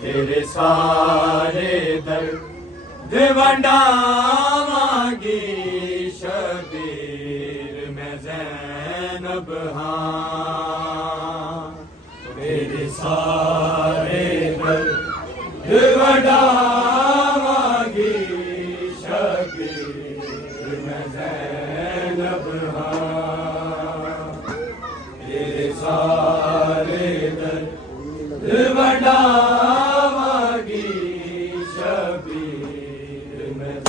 तेरे सारे दर वंडावांगी शबीर में ज़ैनब हाँ। तेरे सारे दर वंडावांगी शबीर में ज़ैनब हाँ। तेरे सारे दर वंडावांगी शबीर में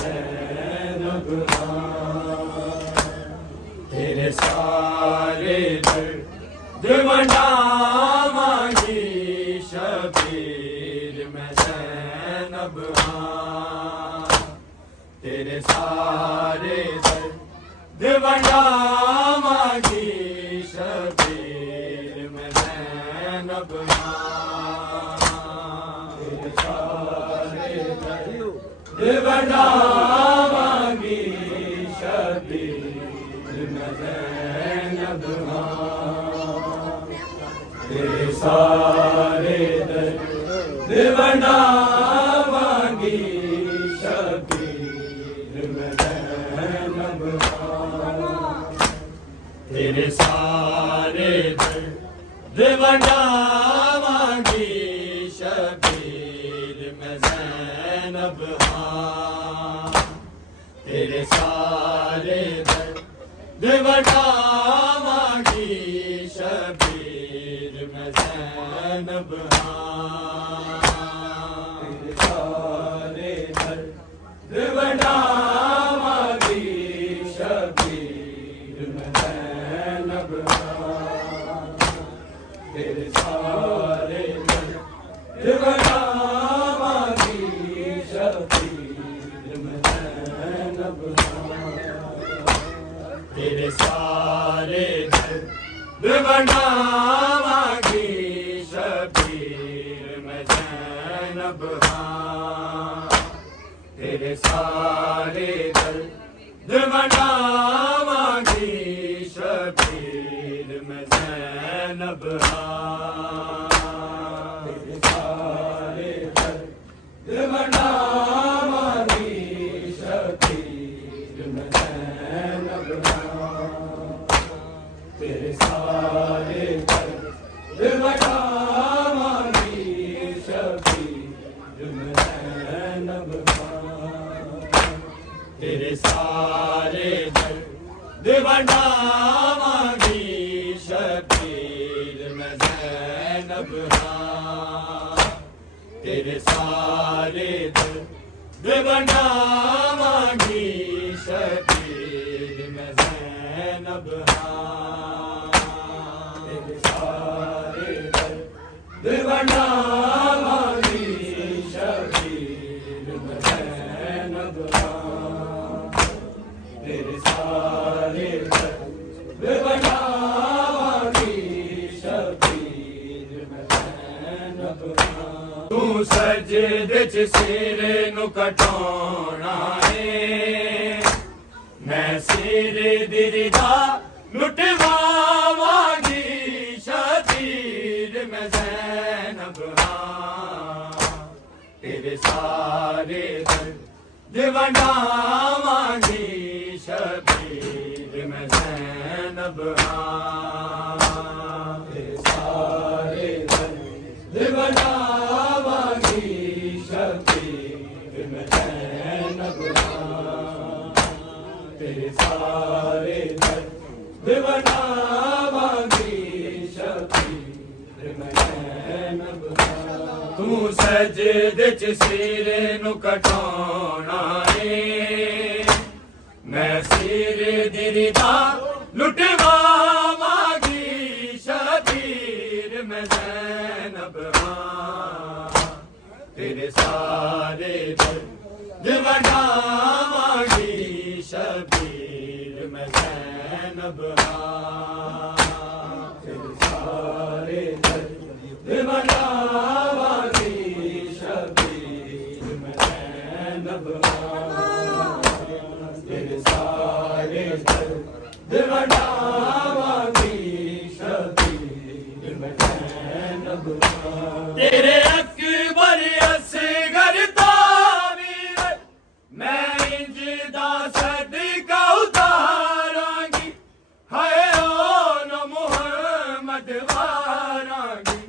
ज़ैनब हाँ। तेरे सारे दर वंडावांगी शबीर में ज़ैनब हाँ। तेरे सारे दर वंडावांगी शबीर में ज़ैनब हाँ। तेरे सारे दर्द वंडावांगी शबीर में ज़ैनब हाँ। तेरे सारे दर्द वंडावांगी शबीर में ज़ैनब हाँ। तेरे सारे दर्द वंडावांगी शबीर में ज़ैनब हाँ। तेरे सारे दर्द वंडावांगी शबीर में ज़ैनब हाँ। तेरे सारे दर्द वंडावांगी शबीर में ज़ैनब हाँ। तेरे सारे दर्द वंडावांगी शबीर में ज़ैनब हाँ। तेरे सारे दर्द वंडावांगी शबीर में ज़ैनब हाँ। तेरे सारे दर्द वंडावांगी शबीर में ज़ैनब हाँ। तेरे सारे दर्द वंडावांगी शबीर में ज़ैनब हाँ। तेरे सारे दर्द वंडावांगी शबीर में ज़ैनब हाँ। तेरे सारे दर्द वंडावांगी शबीर में ज़ैनब हाँ। तेरे सारे दर्द वंडावांगी शबीर में ज़ैनब हाँ। तेरे सारे दर्द वंडावांगी शबीर में ज़ैनब ज़ैनब हाँ, तेरे सारे दर्द बनावांगी शबीर मैं ज़ैनब हाँ, तेरे सारे दर्द बनावांगी शबीर मैं ज़ैनब हाँ। तू सजदे च सिर नु कटाउणा है, मैं सिर दिरदा लुटवावांगी शबीर मैं ज़ैनब हाँ, तेरे सारे दर्द वंडावांगी शबीर मैं ज़ैनब हाँ, तेरे सारे दर्द वंडावांगी शबीर मैं ज़ैनब हाँ, तेरे सारे दर्द बनावांगी शबीर मैं ज़ैनब हाँ। तू सजदे च सिर नु कटाउणा है, मैं सिर दिरदा लुटवावांगी शबीर मैं ज़ैनब हाँ, तेरे सारे दर्द बनावांगी शबीर मैं ज़ैनब हाँ, तेरे सारे दर्द बनावांगी शबीर मैं ज़ैनब हाँ, तेरे सारे दर्द बनावांगी शबीर मैं ज़ैनब हाँ। तेरे अकबर असगर तावीर मैं इंजदा सदका उतारांगी, हाय ओ न मुहम्मद वारांगी,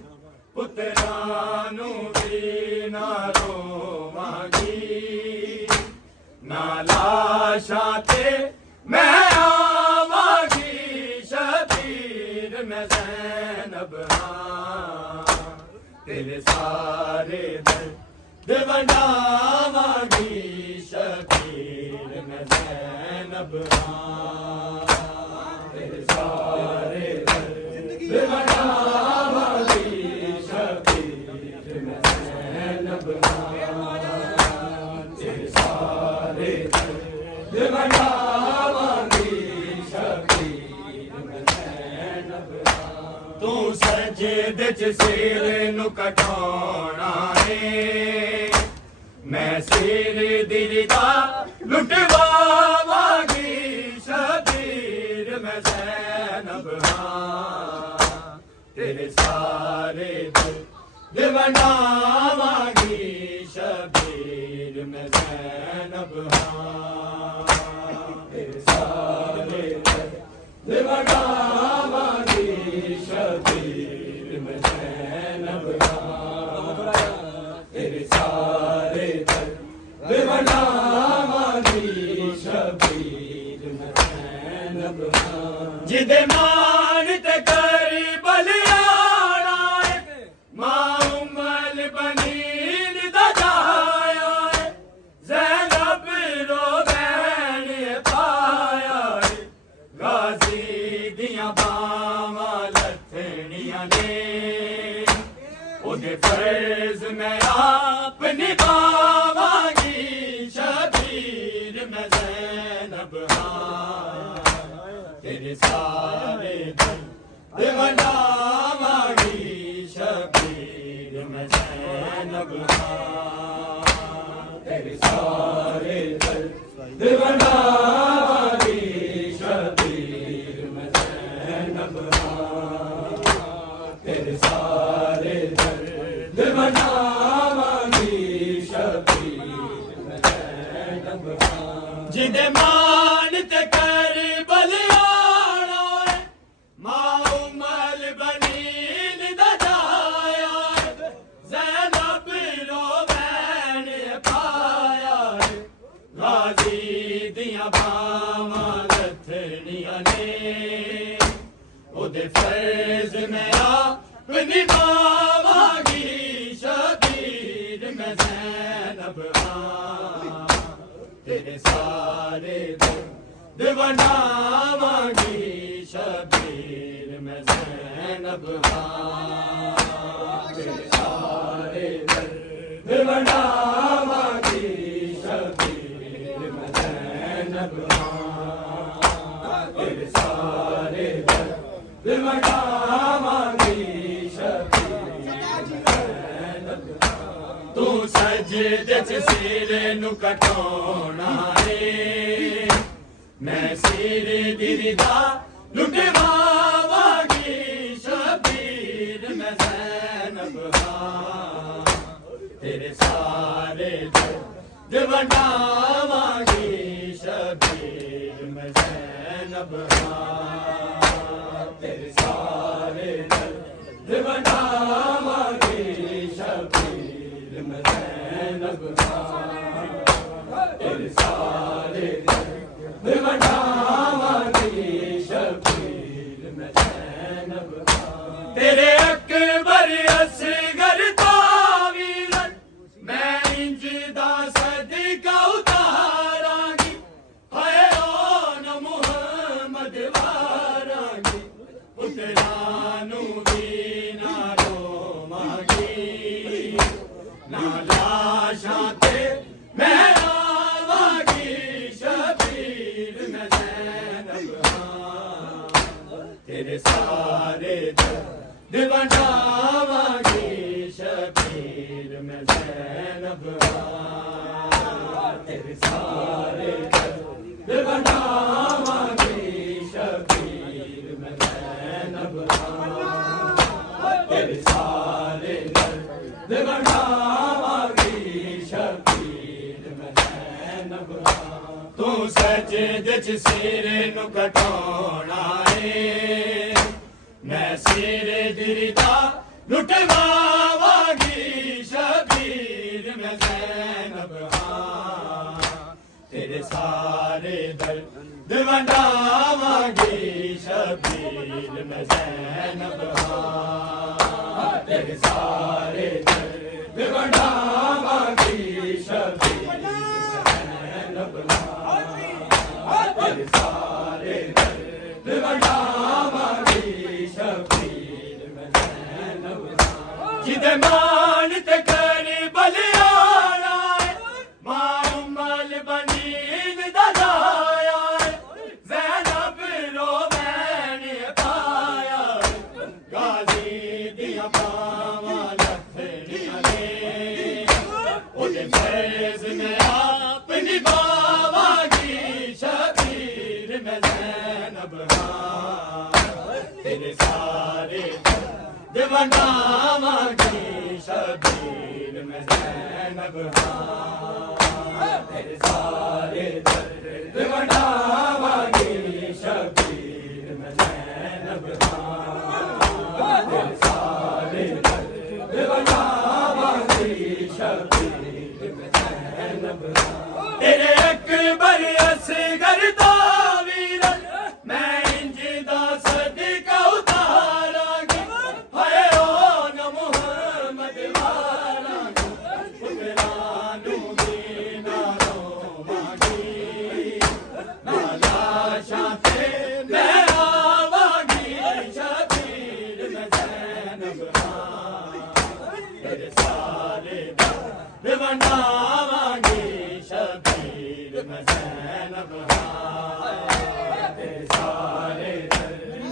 पुत्रानु भी ना रोवांगी, ना लाशां ते मैं आवांगी शबीर मैं ज़ैनब हाँ, तेरे सारे दर्द वंडावांगी शबीर मैं ज़ैनब हाँ, तेरे सारे दर्द वंडावांगी शबीर मैं ज़ैनब हाँ, तेरे सारे दर्द वंडावांगी शबीर मैं ज़ैनब हाँ। तू सजदे च सिर नु कटाउणा है, मैं सिर दिरदा लुटवावांगी शबीर मैं ज़ैनब हाँ, तेरे सारे दर्द बनावांगी शबीर मैं ज़ैनब हाँ, तेरे सारे दर्द बनावांगी शबीर मैं ज़ैनब हाँ, तेरे सारे दर्द बनावांगी शबीर मैं ज़ैनब हाँ। जिदे मान ते कर बलियाना है, मां उम्मल बनीन दा जाया है, ज़ैनब रो बैन पाया है, गाजी दियां बावां लथड़ियां ने, ओदे फर्ज मैं आप निभावांगी शबीर मैं ज़ैनब हाँ, तेरे सारे दर्द बनावांगी शबीर मैं ज़ैनब हाँ, तेरे सारे दर्द बनावांगी शबीर मैं ज़ैनब हाँ, तेरे सारे दर्द बनावांगी शबीर मैं ज़ैनब हाँ। जिदे मान ते कर बलियाना है, मां उम्मल बनीन दा जाया है, ज़ैनब रो बैन पाया है, गाजी दियां बावां लथड़ियां ने, ओदे फर्ज मैं आप निभावांगी शबीर मैं ज़ैनब हाँ, तेरे सारे दिवनावागी शबीर मैं ज़ैनब हाँ तेरे सारे दर दिवनावागी शबीर मैं ज़ैनब हाँ तेरे सारे दर दिवनावागी शबीर मैं ज़ैनब तू सजदे च सिर नु कटोना है मैं सिर दिरदा लुटवावागी शबीर मैं ज़ैनब हाँ तेरे सारे दिवनावागी शबीर मैं ज़ैनब हाँ तेरे सारे दिवनावागी शबीर मैं ज़ैनब हाँ तेरे सारे दिवनावागी शबीर मैं ज़ैनब तेरे अकबर असगर तावीरन मैं इंजदा सदका उतारांगी हाय ओ न मुहम्मद वारांगी पुत्रानु भी ना रोमांगी ना लाशां ते मैं आवांगी शबीर मैं ज़ैनब हाँ तेरे सारे दिवनावागी शबीर मैं ज़ैनब हाँ तेरे सारे दिवनावागी शबीर मैं ज़ैनब हाँ तेरे सारे दिवनावागी शबीर मैं ज़ैनब हाँ तू सजदे च सिर नु कटोना है मैं सिर दिरदा लुटवावागी शबीर मैं ज़ैनब हाँ तेरे सारे दर दिवनावागी शबीर मैं ज़ैनब हाँ तेरे सारे दर दिवनावागी शबीर मैं ज़ैनब हाँ तेरे सारे दर दिवनावागी शबीर मैं ज़ैनब जिदे मान ते कर बलियाना मां मल बनीन ददाया ज़ैनब रो मैंने पाया गाजी दिया बावां लथड़ियां ने ओदे फैज़ में आप निभावागी शबीर मैं ज़ैनब हाँ तेरे सारे दिवनावागी शबीर मैं ज़ैनब हाँ तेरे सारे दिवनावागी शबीर मैं ज़ैनब हाँ तेरे सारे दिवनावागी शबीर मैं ज़ैनब तेरे अकबर असगर तावीरन मैं इंजदा सदका उतारांगी हाय ओ न मुहम्मद वारांगी पुत्रानु भी ना रोमांगी ना लाशां ते मैं आवांगी शबीर मैं ज़ैनब हाँ तेरे सारे दिवनावागी शबीर मैं ज़ैनब हाँ तेरे सारे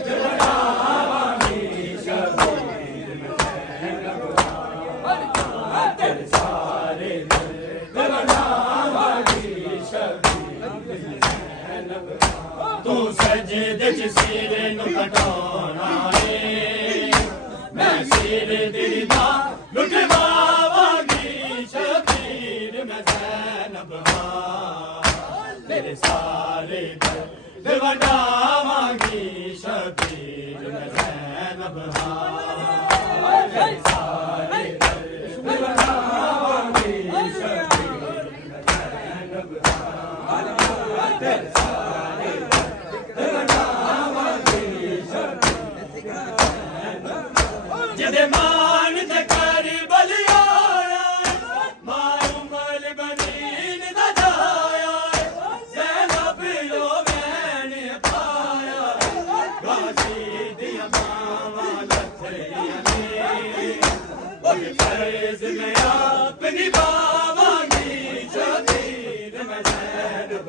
दिवनावागी शबीर मैं ज़ैनब हाँ तेरे सारे दिवनावागी शबीर मैं ज़ैनब तू सजदे च सिर नु कटोना है मैं सिर दिरदा लुटवावागी शबीर मैं ज़ैनब हाँ तेरे सारे दिवनावागी शबीर मैं ज़ैनब हाँ तेरे सारे दिवनावागी शबीर मैं ज़ैनब हाँ तेरे सारे दिवनावागी शबीर जिदे मान ते कर बलियाना मां मल बनीन ददाया ज़ैनब रो मैं घासी दिया मावा लथड़िया ने और फर्ज में आप निभावांगी शबीर में ज़ैनब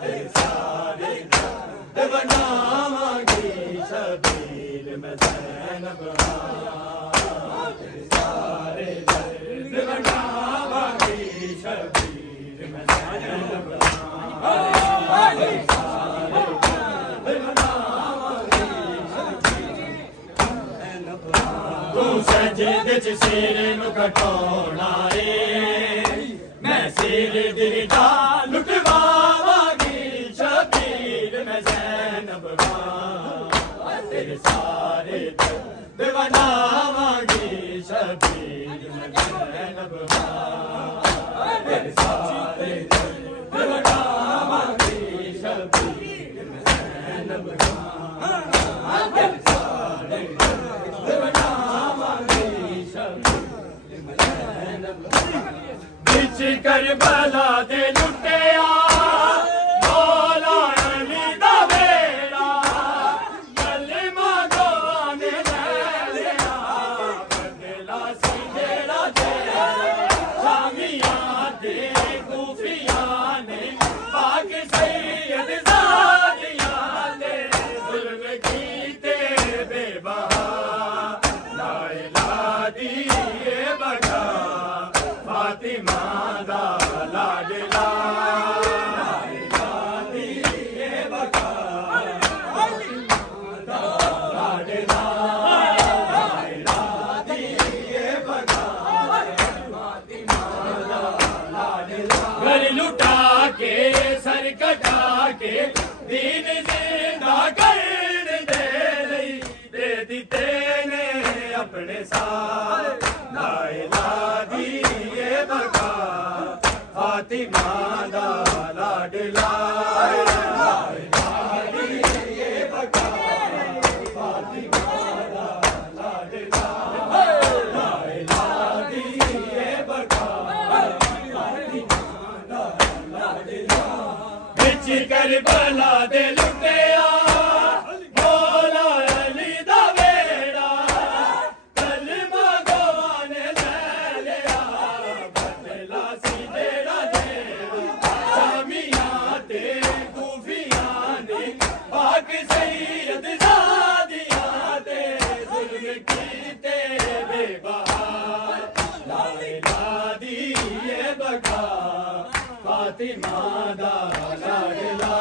तेरे सारे दर्द बनावांगी शबीर में ज़ैनब तेरे सारे दर्द बनावांगी शबीर में ज़ैनब तू सजदे च सिर नु कटोना ए मैं सिर दिरदा लुटवावांगी शबीर में ज़ैनब तेरे सारे दर्द बनावांगी शबीर में ज़ैनब तेरे सारे दर्द बनावांगी शबीर में ज़ैनब तेरे सारे दर्द बनावांगी शबीर में ज़ैनब बिच करबला दे लुटिया मौला अली दा बेड़ा कलमा गवाने लिया बदला सी जेड़ा जेड़ा शामियां दे कूफियां ने पाक सैयद ज़ादियां ने जुल्म कीते बेबहा ला इलाहा दी ये बगा फातिमा दा लाडला ला इलाहा दी ये बगा फातिमा दा लाडला ला इलाहा दी ये बगा फातिमा दा लाडला घर लुटा के सर कटा के दीन जिंदा कर दे लई दे दिते ने अपने साथ ला इलाहा दी ये बगा फातिमा दा लाडला ला इलाहा दी ये बगा फातिमा दा लाडला ला इलाहा दी ये बगा फातिमा दा लाडला बिच करबला दे लुटिया मौला अली दा बेड़ा कलमा गवाने लिया बदला सी जेड़ा जेड़ा शामियां ते कूफियां ने पाक सैयद ज़ादियां ते जुल्म कीते बेबहा ला इलाहा दी ये बगा फातिमा दा लाडला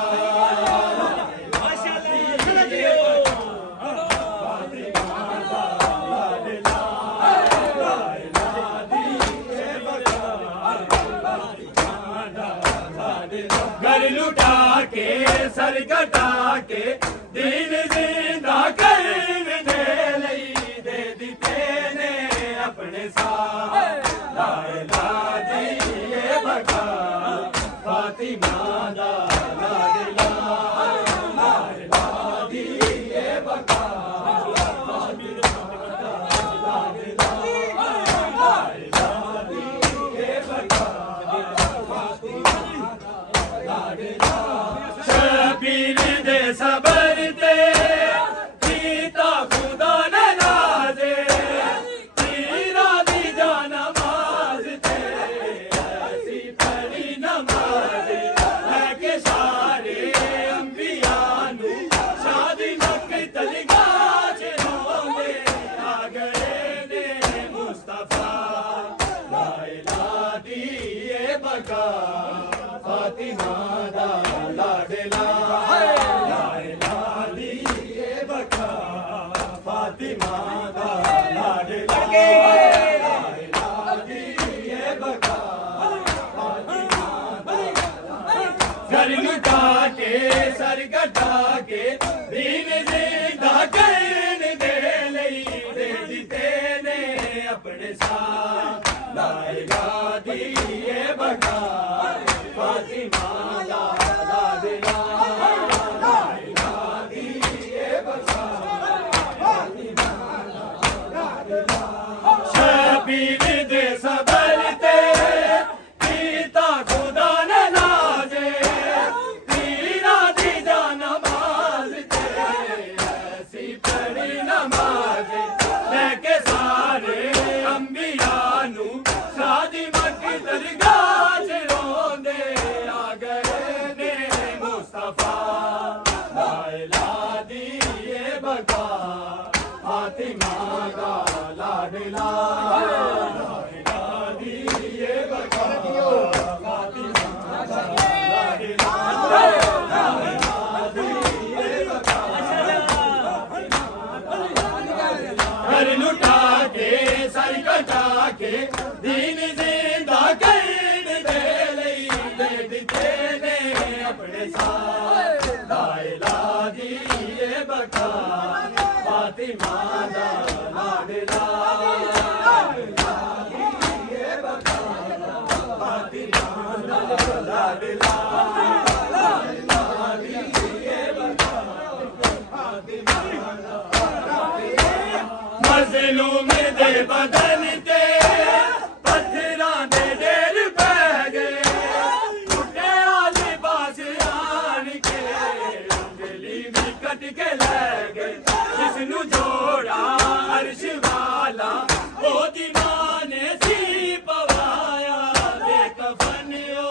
घर लुटा के सर कटा के दीन जिंदा कर दे लई दे दिते ने अपने साथ ला इलाहा दी ये बगा फातिमा दा लाडला ला इलाहा दी ये बगा फातिमा दा लाडला ला इलाहा दी ये बगा फातिमा शबीर दे सबर ते कीता खुदा ने नाज़े तीरा दी जा नमाज ते ऐसी पढ़ी नमाज लेके सारे अंबिया नू शादी मकतल गाज होंगे आ गए ने मुस्तफा ला इलाहा दी ये बगा फातिमा दा लाडला ला इलाहा दी ये बगा फातिमा दा लाडला ला इलाहा दी ये बगा फातिमा दा लाडला घर लुटा के सर कटा के दीन जिंदा लाडला दिए बका फातिमा दा लाडला लाडला दिए बका फातिमा दा लाडला घर लुटा के सर कटा के दीन जिंदा कर दे लई दे दिते ने अपने साथ लाडला दिए बका फातिमा दा लाडला लाडला दिए बका फातिमा दा लाडला लाडला दिए बका फातिमा दा मज़लूम दे बदन ते पत्थरां दे ढेर पै गए टुटे आले बास आन के उंगली भी कट के ले गए जिसनू जोड़ा अर्श वाला ओदी मां ने सी पवाया ते कफन ओ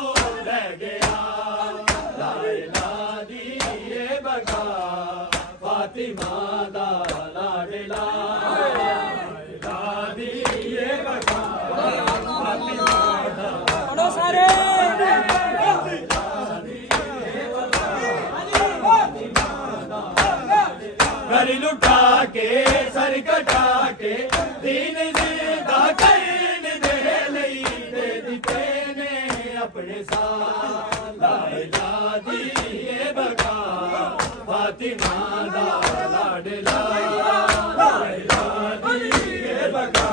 ले गया लाडला दिए बका फातिमा दा लाडला पढ़ो सारे घर लुटा के सर कटा के दीन जिंदा कर दे लई दे दिते ने अपने साथ लाडला दिए बका फातिमा दा लाडला लाडला दिए बका